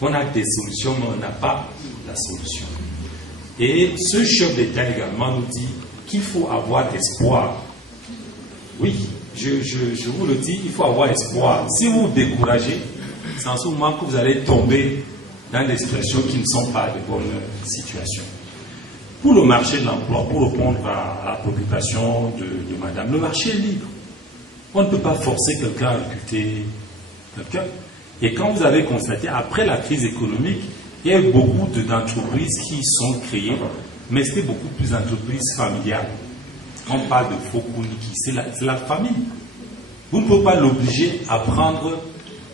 On a des solutions, mais on n'a pas la solution. Et ce chef d'État également nous dit qu'il faut avoir espoir. Oui, je vous le dis, il faut avoir espoir. Si vous vous découragez, c'est en ce moment que vous allez tomber dans des situations qui ne sont pas de bonnes situations. Pour le marché de l'emploi, pour répondre à la préoccupation de madame, le marché est libre. On ne peut pas forcer quelqu'un à recruter quelqu'un. Et quand vous avez constaté, après la crise économique, il y a eu beaucoup d'entreprises qui sont créées, mais c'était beaucoup plus d'entreprises familiales. On parle de Fokuniki, c'est la famille. Vous ne pouvez pas l'obliger à prendre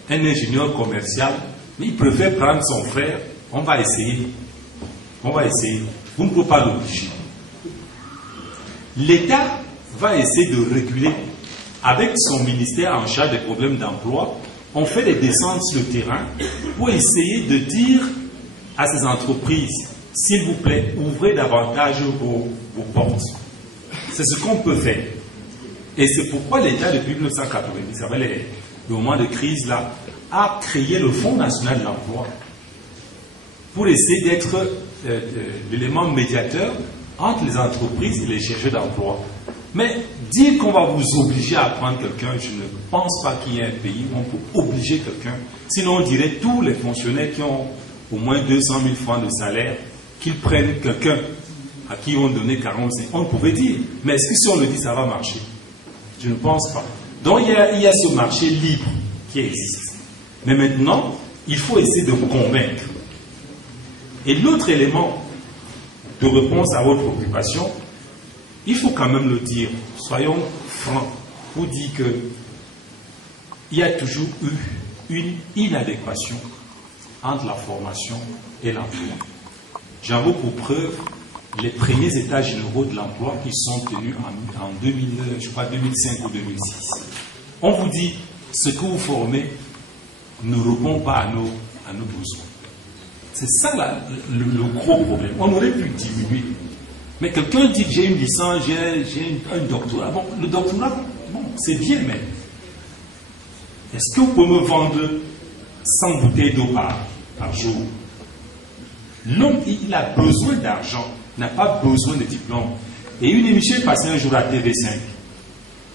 un ingénieur commercial, mais il préfère prendre son frère. On va essayer. On va essayer. Vous ne pouvez pas l'obliger. L'État va essayer de réguler. Avec son ministère en charge des problèmes d'emploi, on fait des descentes sur le terrain pour essayer de dire à ces entreprises, s'il vous plaît, ouvrez davantage vos portes. C'est ce qu'on peut faire. Et c'est pourquoi l'État, depuis 1990, avec le moment de crise là, a créé le Fonds national de l'emploi pour essayer d'être l'élément médiateur entre les entreprises et les chercheurs d'emploi. Mais dire qu'on va vous obliger à prendre quelqu'un, je ne pense pas qu'il y ait un pays où on peut obliger quelqu'un. Sinon, on dirait tous les fonctionnaires qui ont au moins 200 000 francs de salaire, qu'ils prennent quelqu'un à qui on donnait 45. On pouvait dire. Mais est-ce que si on le dit, ça va marcher? Je ne pense pas. Donc, il y a ce marché libre qui existe. Mais maintenant, il faut essayer de vous convaincre. Et l'autre élément de réponse à votre préoccupation, il faut quand même le dire, soyons francs, pour dire qu'il y a toujours eu une inadéquation entre la formation et l'emploi. J'en veux pour preuve les premiers états généraux de l'emploi qui sont tenus en 2005 ou 2006. On vous dit, ce que vous formez ne répond pas à nos besoins. C'est ça le gros problème. On aurait pu diminuer. Mais quelqu'un dit que j'ai une licence, j'ai un doctorat. Bon, le doctorat, bon, c'est bien, mais est-ce que vous pouvez me vendre 100 bouteilles d'eau par jour? L'homme, il a besoin d'argent, n'a pas besoin de diplôme. Et une émission est passée un jour à TV5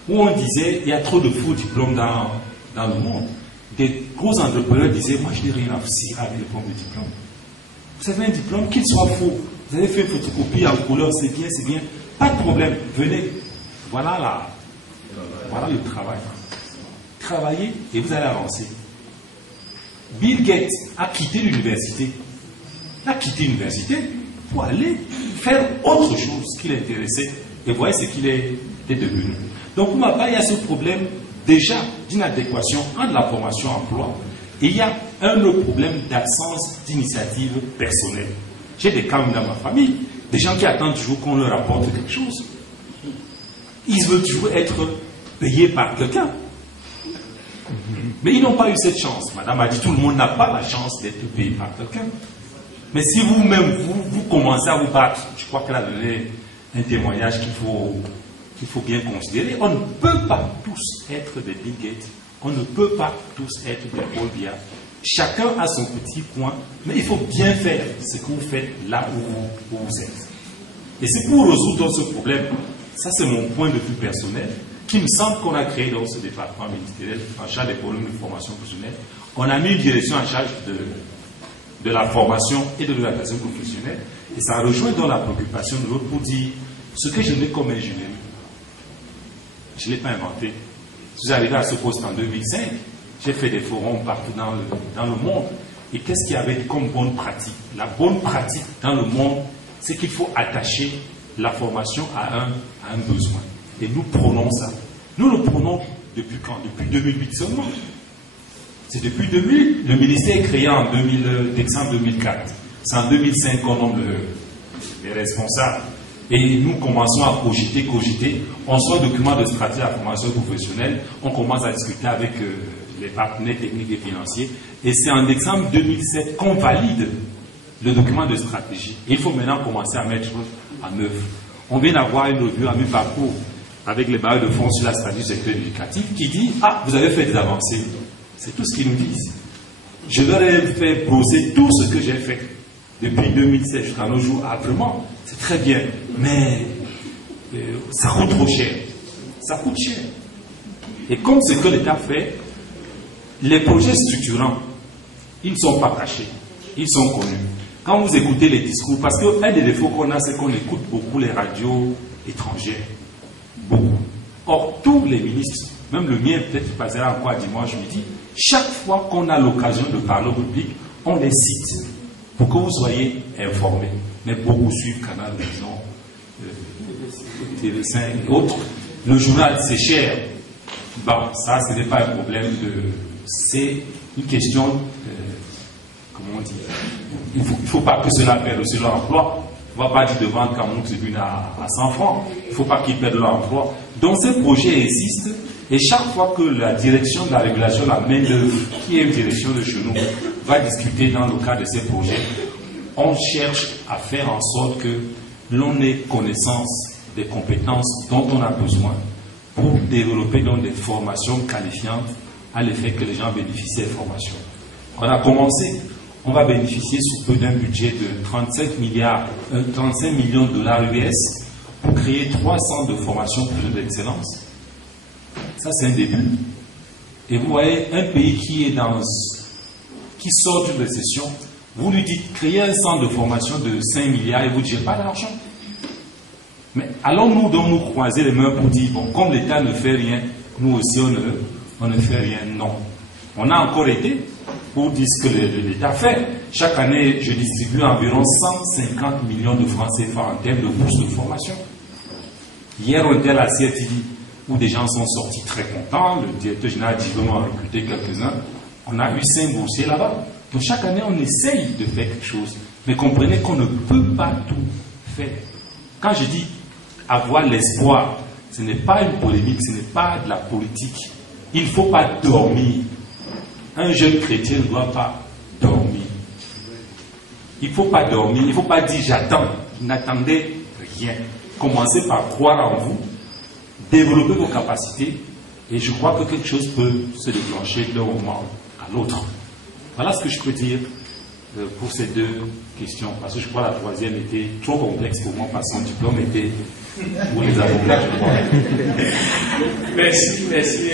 où on disait il y a trop de faux diplômes dans le monde. Des gros entrepreneurs disaient moi je n'ai rien à cirer avec le premier diplôme. Vous avez un diplôme, qu'il soit faux. Vous avez fait une photocopie en couleur, c'est bien, c'est bien. Pas de problème, venez. Voilà le travail. Travaillez et vous allez avancer. Bill Gates a quitté l'université. Il a quitté l'université pour aller faire autre chose qui l'intéressait. Et voyez ce qu'il est devenu. Donc, pour ma part, il y a ce problème déjà d'inadéquation entre la formation et l'emploi. Et il y a un autre problème d'absence d'initiative personnelle. J'ai des cas dans ma famille, des gens qui attendent toujours qu'on leur apporte quelque chose. Ils veulent toujours être payés par quelqu'un. Mais ils n'ont pas eu cette chance. Madame a dit tout le monde n'a pas la chance d'être payé par quelqu'un. Mais si vous-même, vous commencez à vous battre, je crois qu'elle a donné un témoignage qu'il faut bien considérer. On ne peut pas tous être des Bill Gates. On ne peut pas tous être des Paul Biya. Chacun a son petit point, mais il faut bien faire ce que vous faites là où vous êtes. Et c'est pour résoudre ce problème, ça c'est mon point de vue personnel, qui me semble qu'on a créé dans ce département ministériel en charge des problèmes de formation professionnelle. On a mis une direction en charge de la formation et de l'orientation professionnelle. Et ça rejoint dans la préoccupation de l'autre pour dire ce que je n'ai comme ingénierie. Je ne l'ai pas inventé. Je suis arrivé à ce poste en 2005. J'ai fait des forums partout dans le monde. Et qu'est-ce qu'il y avait comme bonne pratique? La bonne pratique dans le monde, c'est qu'il faut attacher la formation à un besoin. Et nous prenons ça. Nous le prenons depuis quand? Depuis 2008 seulement. C'est depuis 2008. Le ministère est créé en décembre 2004. C'est en 2005 qu'on nomme les responsables. Et nous commençons à cogiter. On sort le document de stratégie à la formation professionnelle. On commence à discuter avec les partenaires techniques et financiers. Et c'est en décembre 2007 qu'on valide le document de stratégie. Et il faut maintenant commencer à mettre en œuvre. On vient d'avoir une revue à mi-parcours avec les bailleurs de fonds sur la stratégie du secteur éducatif qui dit « Ah, vous avez fait des avancées ». C'est tout ce qu'ils nous disent. je leur ai fait brosser tout ce que j'ai fait depuis 2016 jusqu'à nos jours. Ah, vraiment, c'est très bien, mais ça coûte trop cher. Ça coûte cher. Et comme ce que l'État fait, les projets structurants, ils ne sont pas cachés, ils sont connus. Quand vous écoutez les discours, parce qu'un des défauts qu'on a, c'est qu'on écoute beaucoup les radios étrangères. Beaucoup. Or, tous les ministres, même le mien, peut-être qu'il passera encore dimanche midi, chaque fois qu'on a l'occasion de parler au public, on les cite pour que vous soyez informés. Mais beaucoup suivent Canal Vision, TV5 et autres. Le journal, c'est cher. Bon, ça, ce n'est pas un problème de... C'est une question... comment on dit? Il ne faut pas que cela perde aussi leur emploi. On ne va pas dire de vendre Camon Tribune à 100 francs. Il ne faut pas qu'ils perdent leur emploi. Donc ces projets existent et chaque fois que la direction de la régulation, la main-d'œuvre, qui est une direction de chez nous, va discuter dans le cadre de ces projets, on cherche à faire en sorte que l'on ait connaissance des compétences dont on a besoin pour développer donc des formations qualifiantes à l'effet que les gens bénéficient des formations. On a commencé. On va bénéficier sous peu d'un budget de 35 millions de dollars US pour créer 3 centres de formation pour jeunes d'excellence. Ça, c'est un début. Et vous voyez, un pays qui sort d'une récession, vous lui dites créer un centre de formation de 5 milliards et vous dites pas d'argent. Mais allons-nous donc nous croiser les mains pour dire, bon, comme l'État ne fait rien, nous aussi on ne fait rien? Non. On a encore été pour dire ce que l'État fait. Chaque année, je distribue environ 150 millions de francs CFA en termes de bourses de formation. Hier, on était à la CRTV où des gens sont sortis très contents. Le directeur général dit vraiment a recruté quelques-uns. On a eu 5 boursiers là-bas. Donc chaque année, on essaye de faire quelque chose. Mais comprenez qu'on ne peut pas tout faire. Quand je dis avoir l'espoir, ce n'est pas une polémique, ce n'est pas de la politique. Il ne faut pas dormir. Un jeune chrétien ne doit pas dormir. Il ne faut pas dormir, il ne faut pas dire j'attends. N'attendez rien. Commencez par croire en vous, développer vos capacités, et je crois que quelque chose peut se déclencher d'un moment à l'autre. Voilà ce que je peux dire pour ces deux questions, parce que je crois que la troisième était trop complexe pour moi, parce que son diplôme était pour les avocats, je crois. Merci.